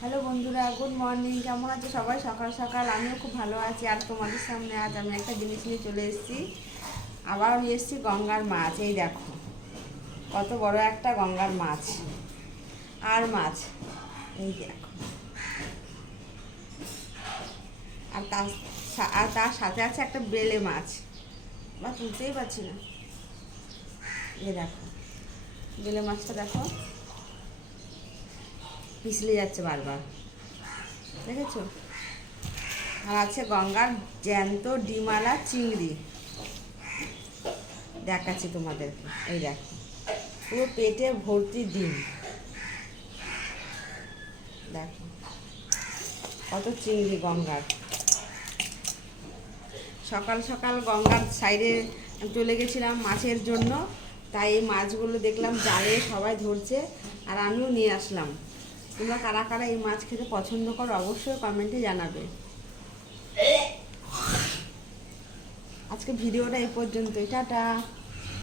Hello বন্ধুরা, good morning. কেমন আছে সবাই? সকাল সকাল আমিও খুব ভালো আছি। আর তোমাদের সামনে আজ আমি একটা জিনিস নিয়ে চলে এসেছি। আবার নিয়ে এসেছি গঙ্গার মাছ। এই দেখো কত বড় একটা গঙ্গার মাছ। আর মাছ এই দেখো। আর তার সাথে আছে একটা বেলে মাছ। বা তুলতেই পারছি না। এই দেখো বেলে মাছটা দেখো, পিছলে যাচ্ছে বারবার, দেখেছো? আর আছে গঙ্গার জ্যান্ত ডিমালা চিংড়ি। দেখাচ্ছি তোমাদেরকে, এই দেখো পুরো পেটে ভর্তি ডিম। দেখো কত চিংড়ি গঙ্গার। সকাল সকাল গঙ্গার সাইডে চলে গেছিলাম মাছের জন্য, তাই এই মাছগুলো দেখলাম জালে সবাই ধরছে, আর আমিও নিয়ে আসলাম। তোমরা কারা কারা এই মাছ খেতে পছন্দ করো অবশ্যই কমেন্টে জানাবে। আজকে ভিডিওটা এই পর্যন্তই, টাটা।